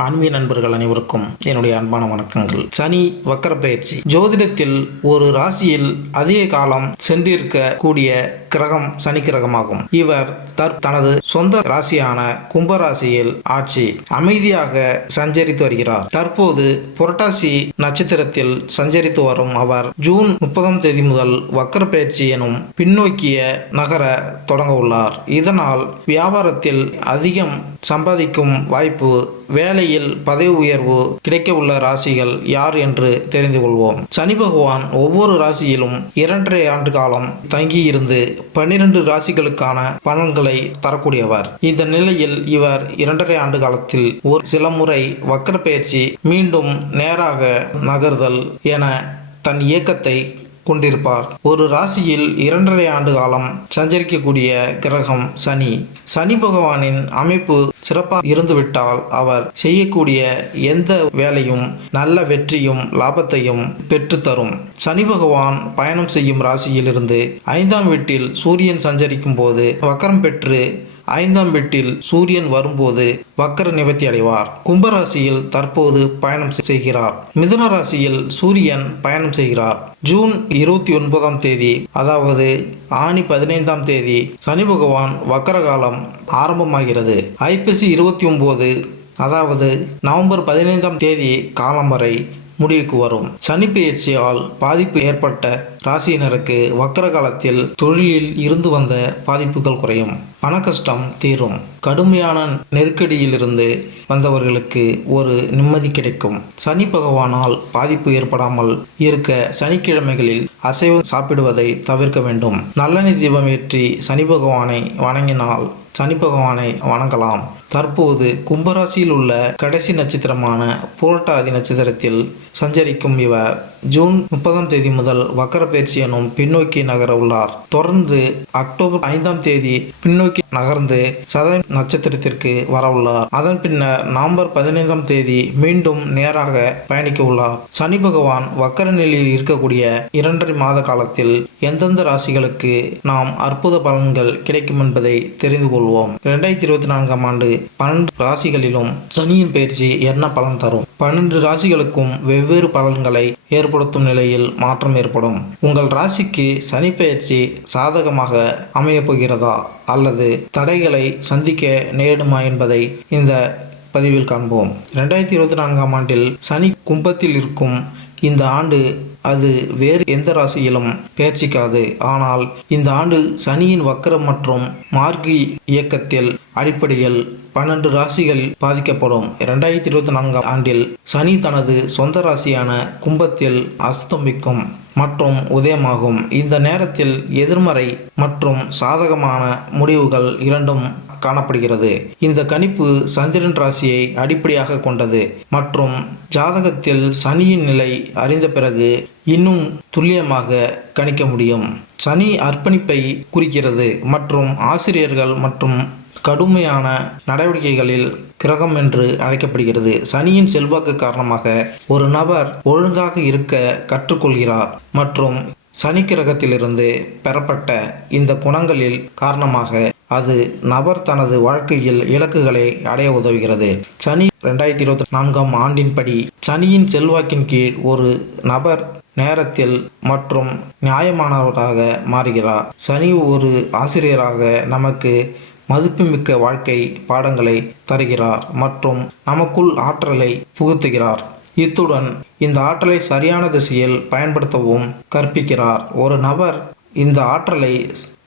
ஆன்மீக நண்பர்கள் அனைவருக்கும் என்னுடைய அன்பான வணக்கங்கள். சனி வக்கர பயிற்சி ஜோதிடத்தில் ஒரு ராசியில் அதிக காலம் சென்றிருக்க கூடிய கிரகம் சனி கிரகமாகும். இவர் தனது சொந்த ராசியான கும்பராசியில் ஆட்சி அமைதியாக சஞ்சரித்து வருகிறார். தற்போது புரட்டாசி நட்சத்திரத்தில் சஞ்சரித்து வரும் அவர் ஜூன் 30 முதல் வக்கர பயிற்சி எனும் பின்னோக்கிய நகர தொடங்க உள்ளார். இதனால் வியாபாரத்தில் அதிகம் சம்பாதிக்கும் வாய்ப்பு, வேலையில் பதவி உயர்வு கிடைக்க உள்ள ராசிகள் யார் என்று தெரிந்து கொள்வோம். சனி பகவான் ஒவ்வொரு ராசியிலும் 2.5 ஆண்டு காலம் தங்கியிருந்து 12 ராசிகளுக்கான பலன்களை தரக்கூடியவர். இந்த நிலையில் இவர் 2.5 ஆண்டு காலத்தில் ஒரு சில முறை வக்கர பயிற்சி, மீண்டும் நேராக நகர்தல் என தன் இயக்கத்தை கொண்டிருப்பார். ஒரு ராசியில் 2.5 ஆண்டு காலம் சஞ்சரிக்கக்கூடிய கிரகம் சனி. சனி பகவானின் அமைப்பு சிறப்பாக இருந்துவிட்டால் அவர் செய்யக்கூடிய எந்த வேலையும் நல்ல வெற்றியும் லாபத்தையும் பெற்றுத்தரும். சனி பகவான் பயணம் செய்யும் ராசியிலிருந்து 5ஆம் வீட்டில் சூரியன் சஞ்சரிக்கும் போது வக்கரம் பெற்று 5ஆம் வீட்டில் சூரியன் வரும்போது வக்கர நிவர்த்தி அடைவார். கும்பராசியில் தற்போது பயணம் செய்கிறார். மிதுன ராசியில் சூரியன் பயணம் செய்கிறார். ஜூன் 29ஆம் தேதி, அதாவது ஆனி 15ஆம் தேதி சனி பகவான் வக்கர காலம் ஆரம்பமாகிறது. ஐப்பசி 29, அதாவது நவம்பர் 15ஆம் தேதி காலம் வரை முடிவுக்கு வரும். சனி பெயர்ச்சியால் பாதிப்பு ஏற்பட்ட ராசியினருக்கு வக்கர காலத்தில் தொழிலில் இருந்து வந்த பாதிப்புகள் குறையும், பண கஷ்டம் தீரும், கடுமையான நெருக்கடியிலிருந்து வந்தவர்களுக்கு ஒரு நிம்மதி கிடைக்கும். சனி பகவானால் பாதிப்பு ஏற்படாமல் இருக்க சனிக்கிழமைகளில் அசைவம் சாப்பிடுவதை தவிர்க்க வேண்டும். நல்லெண்ணெய் தீபம் ஏற்றி சனி பகவானை வணங்கினால் சனி பகவானை வணங்கலாம். தற்போது கும்பராசியில் உள்ள கடைசி நட்சத்திரமான புரட்டாதி நட்சத்திரத்தில் சஞ்சரிக்கும் இவர் ஜூன் 30ஆம் தேதி முதல் வக்கர பயிற்சி எனும் பின்னோக்கி நகர உள்ளார். தொடர்ந்து அக்டோபர் 5ஆம் தேதி பின்னோக்கி நகர்ந்து சதய நட்சத்திரத்திற்கு வர உள்ளார். அதன் பின்னர் நவம்பர் 15ஆம் தேதி மீண்டும் நேராக பயணிக்க உள்ளார். சனி பகவான் வக்கர நிலையில் இருக்கக்கூடிய 2.5 மாத காலத்தில் எந்தெந்த ராசிகளுக்கு நாம் அற்புத பலன்கள் கிடைக்கும் என்பதை தெரிந்து கொள்வோம். 2024ஆம் ஆண்டு 12 ராசிகளிலும் சனியின் பயிற்சி என்ன பலன் தரும்? 12 ராசிகளுக்கும் வெவ்வேறு பலன்களை ஏற்படுத்தும் நிலையில் மாற்றம் ஏற்படும். உங்கள் ராசிக்கு சனி பயிற்சி சாதகமாக அமையப் போகிறதா அல்லது தடைகளை சந்திக்க நேரிடுமா என்பதை இந்த பதிவில் காண்போம். 2024ஆம் ஆண்டில் சனி கும்பத்தில் இருக்கும் இந்த ஆண்டு அது வேறு எந்த ராசியிலும் பெயர்ச்சிக்காது. ஆனால் இந்த ஆண்டு சனியின் வக்கரம் மற்றும் மார்கி இயக்கத்தில் அடிப்படையில் 12 ராசிகள் பாதிக்கப்படும். 2024ஆம் ஆண்டில் சனி தனது சொந்த ராசியான கும்பத்தில் அஸ்தமிக்கும் மற்றும் உதயமாகும். இந்த நேரத்தில் எதிர்மறை மற்றும் சாதகமான முடிவுகள் இரண்டும் காணப்படுகிறது. இந்த கணிப்பு சந்திரன் ராசியை அடிப்படையாக கொண்டது மற்றும் ஜாதகத்தில் சனியின் நிலை அறிந்த பிறகு இன்னும் துல்லியமாக கணிக்க முடியும். சனி அர்ப்பணிப்பை குறிக்கிறது மற்றும் ஆசிரியர்கள் மற்றும் கடுமையான நடவடிக்கைகளில் கிரகம் என்று அழைக்கப்படுகிறது. சனியின் செல்வாக்கு காரணமாக ஒரு நபர் ஒழுங்காக இருக்க கற்றுக்கொள்கிறார் மற்றும் சனி கிரகத்திலிருந்து பெறப்பட்ட இந்த குணங்களில் காரணமாக அது நபர் தனது வாழ்க்கையில் இலக்குகளை அடைய உதவுகிறது. சனி 2024ஆம் ஆண்டின்படி சனியின் செல்வாக்கின் கீழ் ஒரு நபர் நேரத்தில் மற்றும் நியாயமானவராக மாறுகிறார். சனி ஒரு ஆசிரியராக நமக்கு மதிப்புமிக்க வாழ்க்கை பாடங்களை தருகிறார் மற்றும் நமக்குள் ஆற்றலை புகுத்துகிறார். இத்துடன் இந்த ஆற்றலை சரியான திசையில் பயன்படுத்தவும் கற்பிக்கிறார். ஒரு நபர் இந்த ஆற்றலை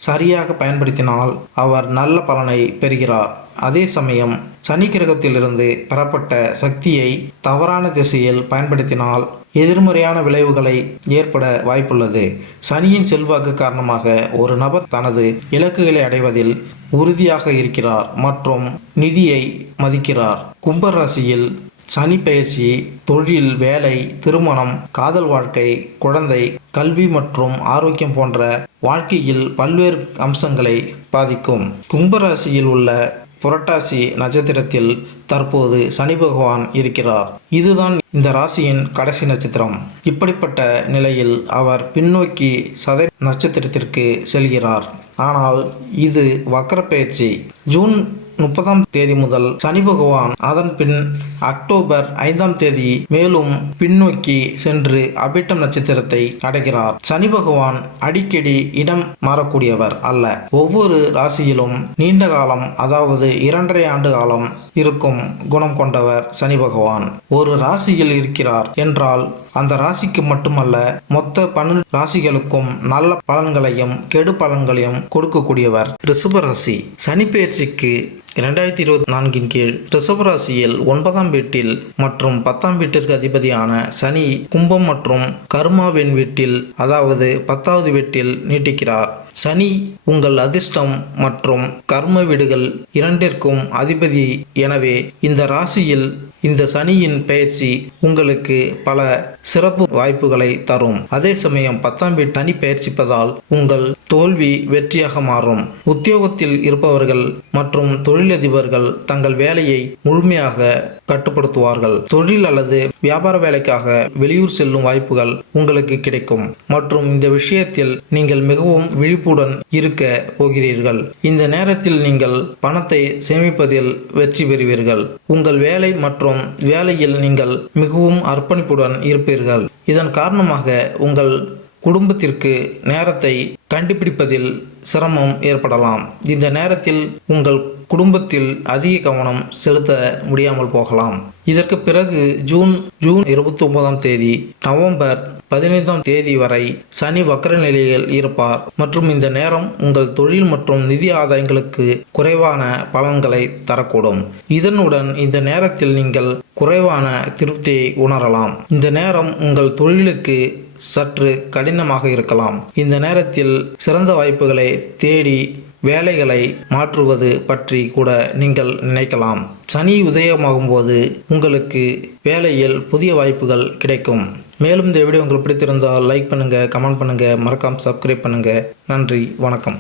சரியாக பயன்படுத்தினால் அவர் நல்ல பலனை பெறுகிறார். அதே சமயம் சனி கிரகத்திலிருந்து பெறப்பட்ட சக்தியை தவறான திசையில் பயன்படுத்தினால் எதிர்மறையான விளைவுகளை ஏற்பட வாய்ப்புள்ளது. சனியின் செல்வாக்கு காரணமாக ஒரு நபர் தனது இலக்குகளை அடைவதில் உறுதியாக இருக்கிறார் மற்றும் நிதியை மதிக்கிறார். கும்பராசியில் சனி பயிற்சி தொழில், வேலை, திருமணம், காதல் வாழ்க்கை, குழந்தை, கல்வி மற்றும் ஆரோக்கியம் போன்ற வாழ்க்கையில் பல்வேறு அம்சங்களை பாதிக்கும். கும்பராசியில் உள்ள புரட்டாசி நட்சத்திரத்தில் தற்போது சனி பகவான் இருக்கிறார். இதுதான் இந்த ராசியின் கடைசி நட்சத்திரம். இப்படிப்பட்ட நிலையில் அவர் பின்னோக்கி சதய நட்சத்திரத்திற்கு செல்கிறார். ஆனால் இது வக்கர பயிற்சி. ஜூன் 30ஆம் தேதி முதல் சனி பகவான் அதன் பின் அக்டோபர் 5ஆம் தேதி மேலும் பின்னோக்கி சென்று அபிட்டம் நட்சத்திரத்தை அடைகிறார். சனி பகவான் அடிக்கடி இடம் மாறக்கூடியவர் அல்ல. ஒவ்வொரு ராசியிலும் நீண்ட காலம், அதாவது 2.5 ஆண்டு காலம் இருக்கும் குணம் கொண்டவர் சனி பகவான். ஒரு ராசியில் இருக்கிறார் என்றால் அந்த ராசிக்கு மட்டுமல்ல, மொத்த 12 ராசிகளுக்கும் நல்ல பலன்களையும் கெடு பலன்களையும் கொடுக்கக்கூடியவர் ரிஷப ராசி. சனி பெயர்ச்சிக்கு 2024 கீழ் ரிஷபராசியில் 9ஆம் வீட்டில் மற்றும் 10ஆம் வீட்டிற்கு அதிபதியான சனி கும்பம் மற்றும் கர்மாவின் வீட்டில், அதாவது 10வது வீட்டில் நீட்டிக்கிறார். சனி உங்கள் அதிர்ஷ்டம் மற்றும் கர்ம வீடுகள் இரண்டிற்கும் அதிபதி. எனவே இந்த ராசியில் இந்த சனியின் பெயர்ச்சி உங்களுக்கு பல சிறப்பு வாய்ப்புகளை தரும். அதே சமயம் 10ஆம் வீட்டு சனி பெயர்ச்சிப்பதால் உங்கள் தோல்வி வெற்றியாக மாறும். உத்தியோகத்தில் இருப்பவர்கள் மற்றும் தொழிலதிபர்கள் தங்கள் வேலையை முழுமையாக கட்டுப்படுத்துவார்கள். தொழில் அல்லது வியாபார வேலைக்காக வெளியூர் செல்லும் வாய்ப்புகள் உங்களுக்கு கிடைக்கும் மற்றும் இந்த விஷயத்தில் நீங்கள் மிகவும் விழிப்புடன் இருக்க போகிறீர்கள். இந்த நேரத்தில் நீங்கள் பணத்தை சேமிப்பதில் வெற்றி பெறுவீர்கள். உங்கள் வேலை மற்றும் வேலையில் நீங்கள் மிகவும் அர்ப்பணிப்புடன் இருப்பீர்கள். இதன் காரணமாக உங்கள் குடும்பத்திற்கு நேரத்தை கண்டுபிடிப்பதில் சிரமம் ஏற்படலாம். இந்த நேரத்தில் உங்கள் குடும்பத்தில் அதிக கவனம் செலுத்த முடியாமல் போகலாம். இதற்கு பிறகு ஜூன் 29ஆம் தேதி நவம்பர் 15ஆம் தேதி வரை சனி வக்ர நிலையில் இருப்பார் மற்றும் இந்த நேரம் உங்கள் தொழில் மற்றும் நிதி ஆதாயங்களுக்கு குறைவான பலன்களை தரக்கூடும். இதனுடன் இந்த நேரத்தில் நீங்கள் குறைவான திருப்தியை உணரலாம். இந்த நேரம் உங்கள் தொழிலுக்கு சற்று கடினமாக இருக்கலாம். இந்த நேரத்தில் சிறந்த வாய்ப்புகளை தேடி வேலைகளை மாற்றுவது பற்றி கூட நீங்கள் நினைக்கலாம். சனி உதயமாகும் போது உங்களுக்கு வேலையில் புதிய வாய்ப்புகள் கிடைக்கும். மேலும் இந்த வீடியோ உங்களுக்கு பிடித்திருந்தால் லைக் பண்ணுங்கள், கமெண்ட் பண்ணுங்கள், மறக்காமல் சப்ஸ்கிரைப் பண்ணுங்கள். நன்றி, வணக்கம்.